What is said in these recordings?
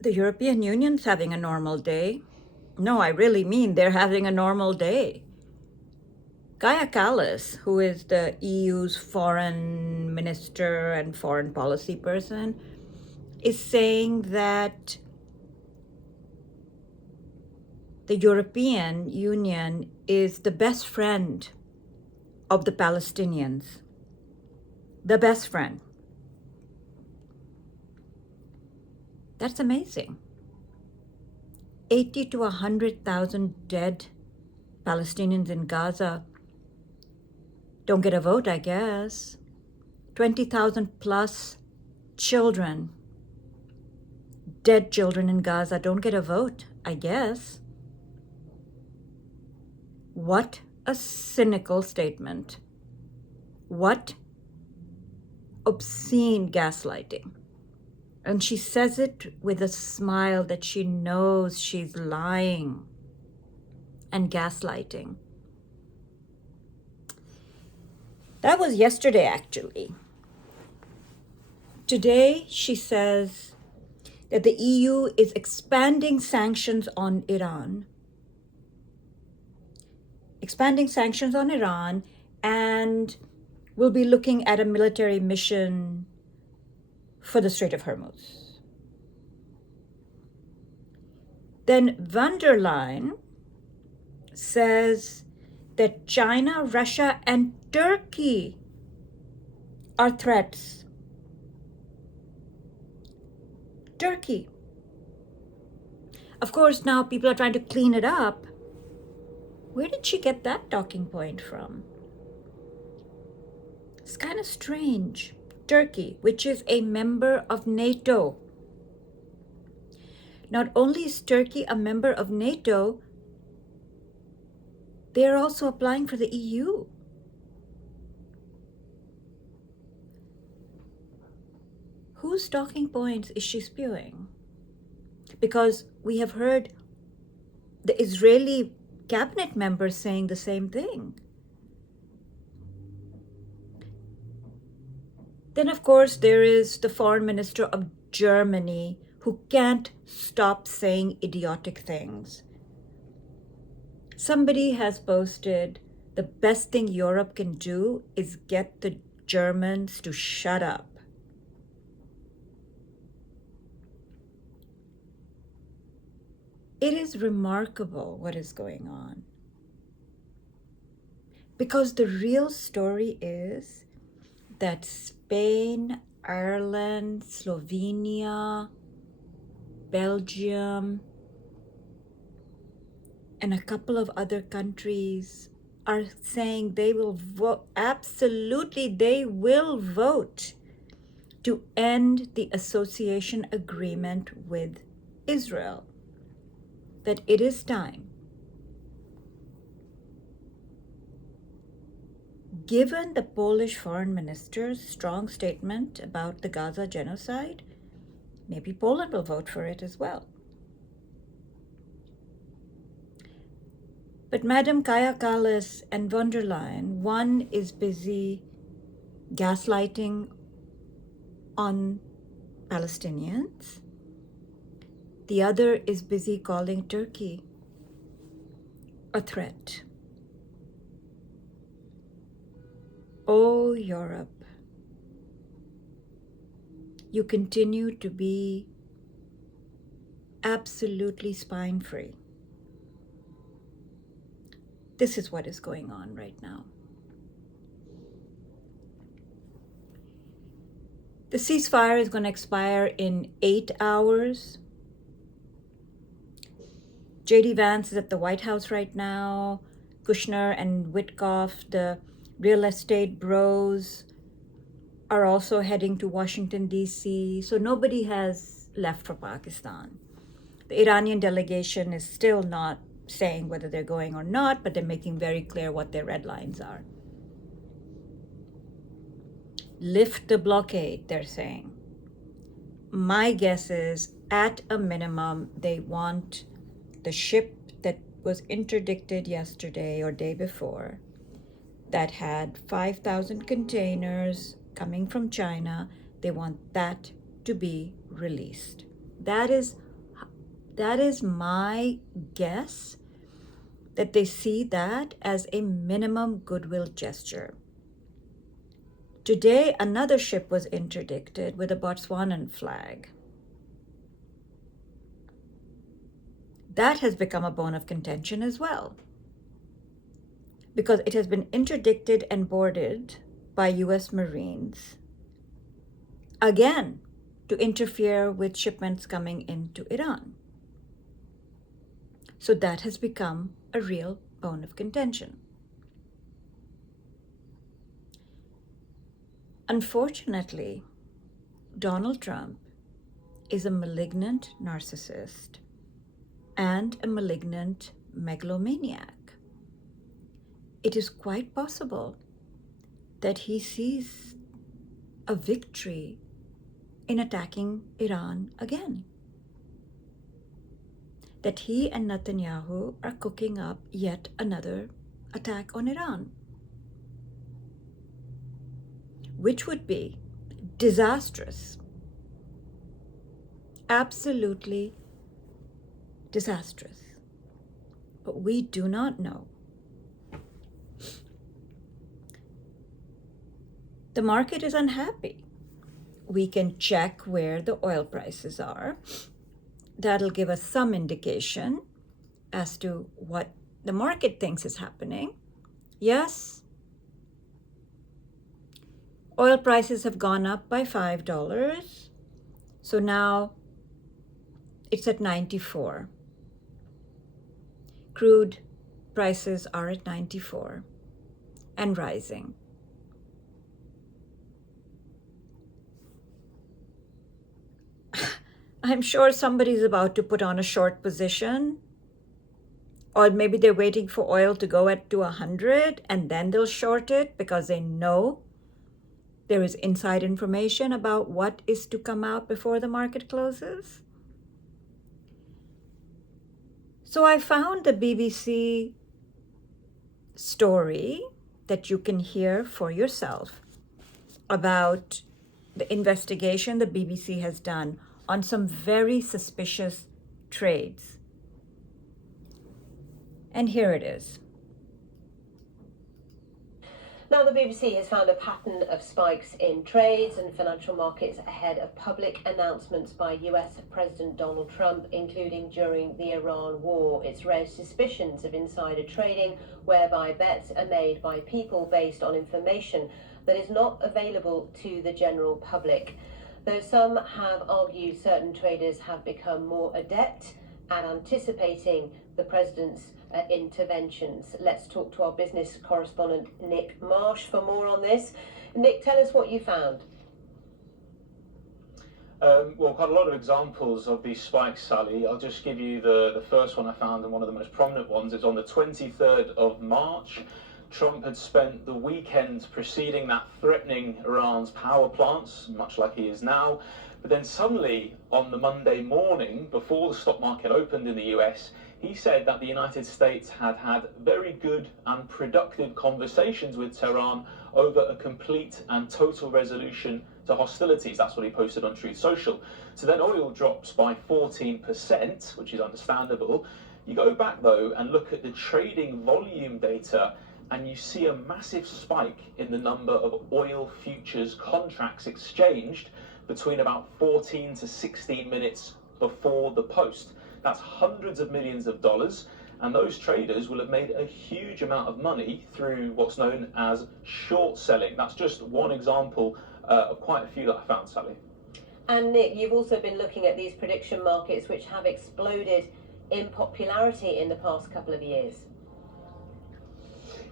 The European Union's having a normal day. No, I really mean they're having a normal day. Kaja Kallas, who is the EU's foreign minister and foreign policy person, is saying that the European Union is the best friend of the Palestinians. The best friend. That's amazing. 80 to 100,000 dead Palestinians in Gaza don't get a vote, I guess. 20,000 plus children, dead children in Gaza don't get a vote, I guess. What a cynical statement. What obscene gaslighting. And she says it with a smile that she knows she's lying and gaslighting. That was yesterday, actually. Today, she says that the EU is expanding sanctions on Iran. Expanding sanctions on Iran, and we'll be looking at a military mission for the Strait of Hormuz. Then von der Leyen says that China, Russia, and Turkey are threats. Turkey. Of course, now people are trying to clean it up. Where did she get that talking point from? It's kind of strange. Turkey, which is a member of NATO. Not only is Turkey a member of NATO, they are also applying for the EU. Whose talking points is she spewing? Because we have heard the Israeli cabinet members saying the same thing. Then, of course, there is the foreign minister of Germany who can't stop saying idiotic things. Somebody has posted, the best thing Europe can do is get the Germans to shut up. It is remarkable what is going on. Because the real story is that Spain, Ireland, Slovenia, Belgium, and a couple of other countries are saying they will vote, absolutely they will vote to end the association agreement with Israel. That it is time. Given the Polish foreign minister's strong statement about the Gaza genocide, maybe Poland will vote for it as well. But Madam Kaja Kallas and von der Leyen, one is busy gaslighting on Palestinians. The other is busy calling Turkey a threat. Oh, Europe, you continue to be absolutely spine-free. This is what is going on right now. The ceasefire is going to expire in 8 hours. J.D. Vance is at the White House right now. Kushner and Witkoff, the real estate bros, are also heading to Washington, D.C. So nobody has left for Pakistan. The Iranian delegation is still not saying whether they're going or not, but they're making very clear what their red lines are. Lift the blockade, they're saying. My guess is, at a minimum, they want the ship that was interdicted yesterday or day before that had 5,000 containers coming from China, they want that to be released. That is That is my guess, that they see that as a minimum goodwill gesture. Today, another ship was interdicted with a Botswanan flag. That has become a bone of contention as well, because it has been interdicted and boarded by US Marines, again, to interfere with shipments coming into Iran. So that has become a real bone of contention. Unfortunately, Donald Trump is a malignant narcissist and a malignant megalomaniac. It is quite possible that he sees a victory in attacking Iran again. That he and Netanyahu are cooking up yet another attack on Iran, which would be disastrous, absolutely disastrous. But we do not know. The market is unhappy. We can check where the oil prices are. That'll give us some indication as to what the market thinks is happening. Yes, oil prices have gone up by $5. So now it's at 94. Crude prices are at 94 and rising. I'm sure somebody's about to put on a short position, or maybe they're waiting for oil to go to 100 and then they'll short it because they know there is inside information about what is to come out before the market closes. So I found the BBC story that you can hear for yourself about the investigation the BBC has done on some very suspicious trades. And here it is. Now, the BBC has found a pattern of spikes in trades and financial markets ahead of public announcements by US President Donald Trump, including during the Iran war. It's raised suspicions of insider trading, whereby bets are made by people based on information that is not available to the general public. Though some have argued certain traders have become more adept at anticipating the president's interventions. Let's talk to our business correspondent Nick Marsh for more on this. Nick, tell us what you found. Well, quite a lot of examples of these spikes, Sally. I'll just give you the first one I found, and one of the most prominent ones is on the 23rd of March. Trump had spent the weekend preceding that threatening Iran's power plants, much like he is now. But then suddenly, on the Monday morning, before the stock market opened in the US, he said that the United States had had very good and productive conversations with Tehran over a complete and total resolution to hostilities. That's what he posted on Truth Social. So then oil drops by 14%, which is understandable. You go back, though, and look at the trading volume data, and you see a massive spike in the number of oil futures contracts exchanged between about 14 to 16 minutes before the post. That's hundreds of millions of dollars, and those traders will have made a huge amount of money through what's known as short selling. That's just one example of quite a few that I found, Sally. And Nick, you've also been looking at these prediction markets which have exploded in popularity in the past couple of years.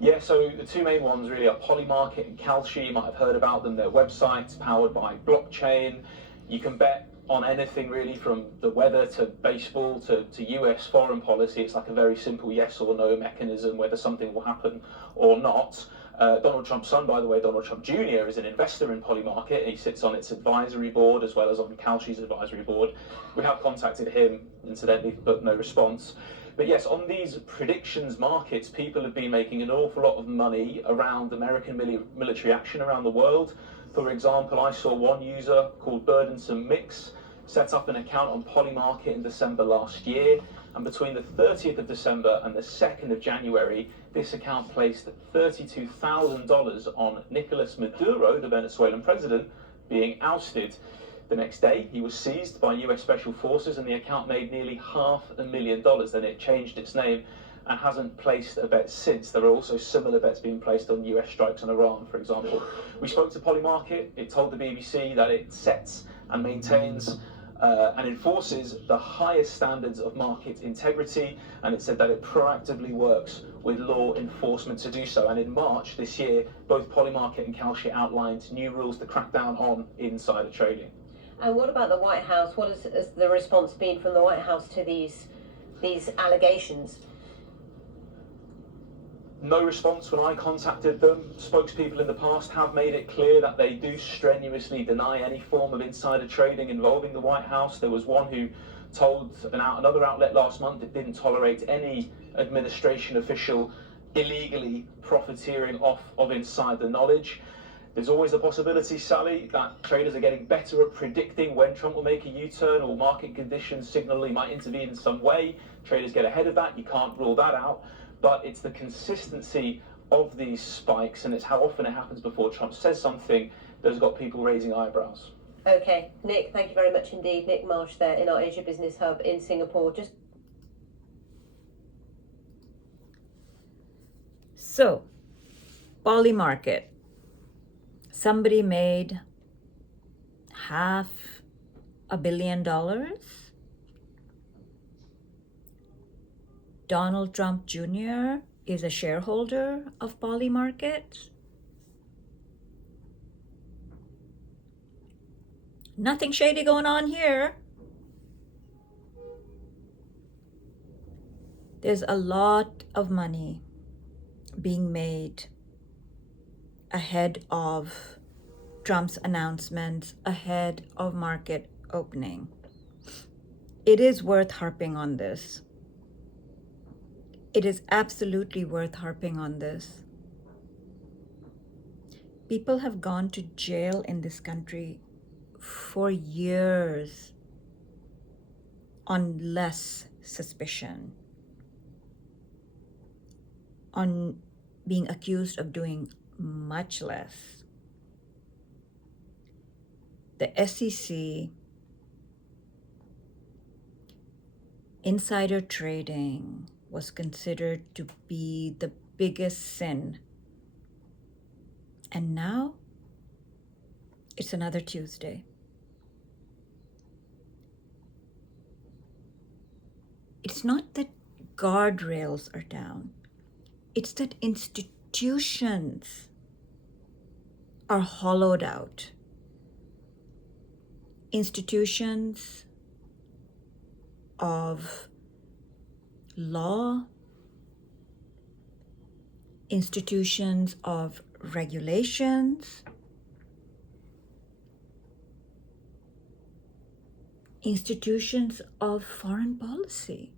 Yeah, so the two main ones really are Polymarket and Kalshi. You might have heard about them. They're websites powered by blockchain. You can bet on anything really, from the weather to baseball to US foreign policy. It's like a very simple yes or no mechanism whether something will happen or not. Donald Trump's son, by the way, Donald Trump Jr., is an investor in Polymarket. He sits on its advisory board as well as on Kalshi's advisory board. We have contacted him, incidentally, but no response. But yes, on these predictions markets, people have been making an awful lot of money around American military action around the world. For example, I saw one user called Burdensome Mix set up an account on Polymarket in December last year, and between the 30th of December and the 2nd of January, this account placed $32,000 on Nicolas Maduro, the Venezuelan president, being ousted. The next day, he was seized by US Special Forces and the account made nearly $500,000. Then it changed its name and hasn't placed a bet since. There are also similar bets being placed on US strikes on Iran, for example. We spoke to Polymarket. It told the BBC that it sets and maintains and enforces the highest standards of market integrity, and it said that it proactively works with law enforcement to do so. And in March this year, both Polymarket and Kalshi outlined new rules to crack down on insider trading. And what about the White House? What has the response been from the White House to these allegations? No response when I contacted them. Spokespeople in the past have made it clear that they do strenuously deny any form of insider trading involving the White House. There was one who told another outlet last month it didn't tolerate any administration official illegally profiteering off of insider knowledge. There's always the possibility, Sally, that traders are getting better at predicting when Trump will make a U-turn or market conditions signal he might intervene in some way. Traders get ahead of that. You can't rule that out. But it's the consistency of these spikes, and it's how often it happens before Trump says something that has got people raising eyebrows. Okay, Nick, thank you very much indeed. Nick Marsh there in our Asia Business Hub in Singapore. So, Polymarket. Somebody made $500 million. Donald Trump Jr. is a shareholder of Polymarket. Nothing shady going on here. There's a lot of money being made ahead of Trump's announcements, ahead of market opening. It is worth harping on this. It is absolutely worth harping on this. People have gone to jail in this country for years on less suspicion, on being accused of doing much less. The SEC, insider trading was considered to be the biggest sin. And now, it's another Tuesday. It's not that guardrails are down. It's that institutions are hollowed out. Institutions of law, institutions of regulations, institutions of foreign policy.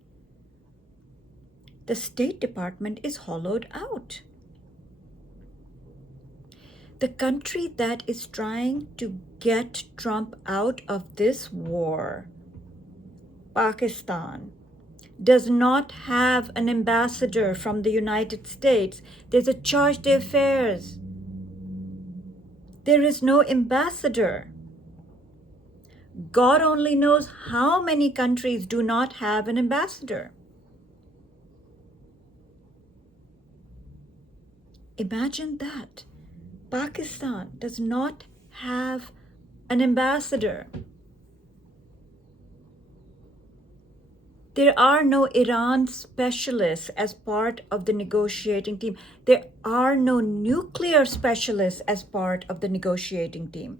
The State Department is hollowed out. The country that is trying to get Trump out of this war, Pakistan, does not have an ambassador from the United States. There's a charge d'affaires. There is no ambassador. God only knows how many countries do not have an ambassador. Imagine that. Pakistan does not have an ambassador. There are no Iran specialists as part of the negotiating team. There are no nuclear specialists as part of the negotiating team.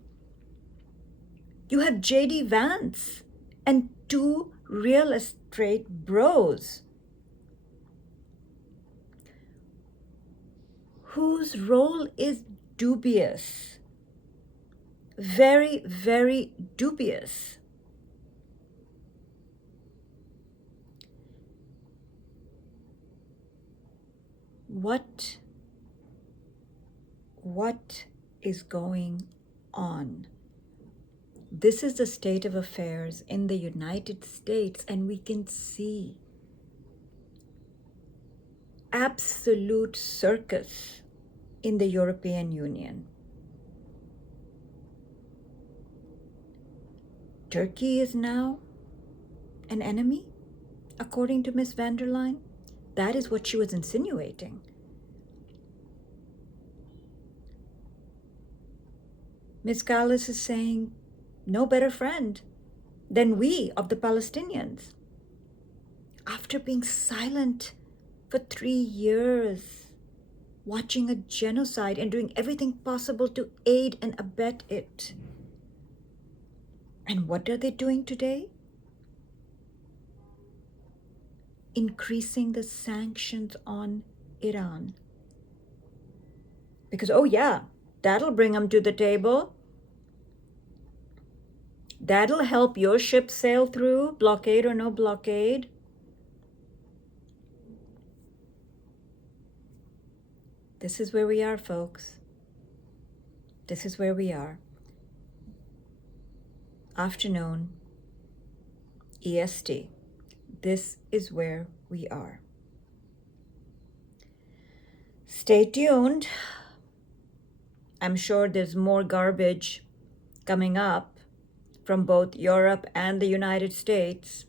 You have J.D. Vance and two real estate bros whose role is dubious. Very, very dubious. What is going on? This is the state of affairs in the United States, and we can see absolute circus in the European Union. Turkey is now an enemy, according to Ms. van der Leyen. That is what she was insinuating. Ms. Kallas is saying, no better friend than we of the Palestinians. After being silent for 3 years, watching a genocide and doing everything possible to aid and abet it. And what are they doing today? Increasing the sanctions on Iran. Because, oh yeah, that'll bring them to the table. That'll help your ship sail through, blockade or no blockade. This is where we are, folks. This is where we are. Afternoon, EST. This is where we are. Stay tuned. I'm sure there's more garbage coming up from both Europe and the United States.